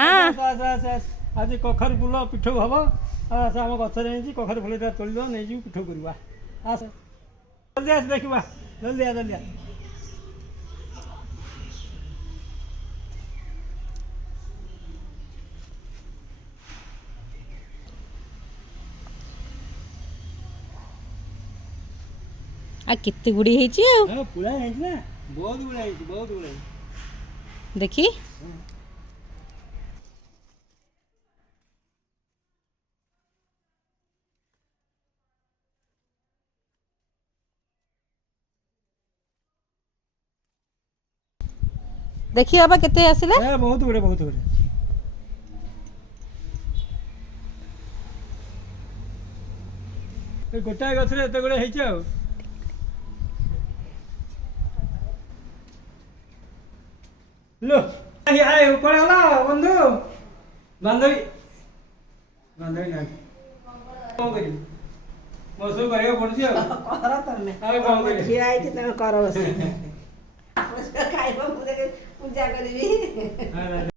आज कखार फुल पिठ हम आस आम गई कखार फुल तोड़ नहीं पिठ करवा आस जल्दी आस देखा जल्दी आ जल्दी आ केते गुड़ी ହେଇଛି ଆଉ पुरा है ना बहुत गुड़ा है बहुत गुड़ा देखी देखी बाबा केते आसिला बहुत गुड़े गोटाए गछ एत गुड़े लो आए ऊपर गला बंधु बांधवी बांधवी ना कौन करी मसू करियो पड़छि आ कर तमे आ कौन करी खिया आई कि तमे कर बस खाइबो पूजा करबी